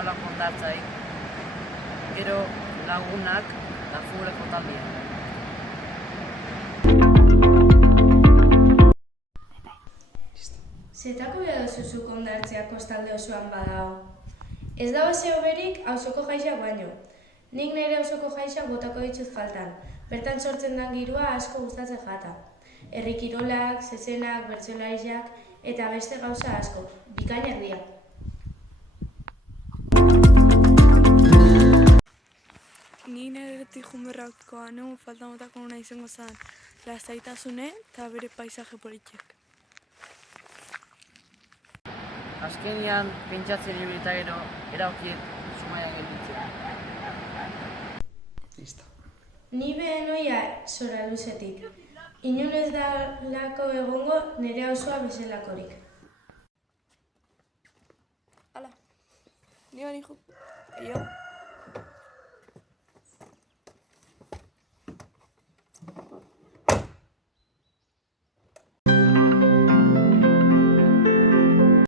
olako ondartzaik, gero lagunak eta futboleko taldea. Zetako behar duzuzuk ondartzea kostalde osoan badao. Ez dago zeo berik auzoko jaixak baino. Nik nire auzoko jaixak botako ditut faltan. Bertan sortzen den girua asko gustatzen jata. Herri kirolak, zezenak, bertsolariak eta beste gauza asko. Bikainak dira. Ni niretik junberrakoa neu faltan botako nuna izango zen lasaitasune eta bere paisaje politiak. Azkenean, pentsatzen ibili eta gero, eraokiet Zumaian gelditzen. Ni behen oia zora luzetik. Inon ez dalako egongo nire auzoa bezalakorik. Hala, ni bani jo. Aio.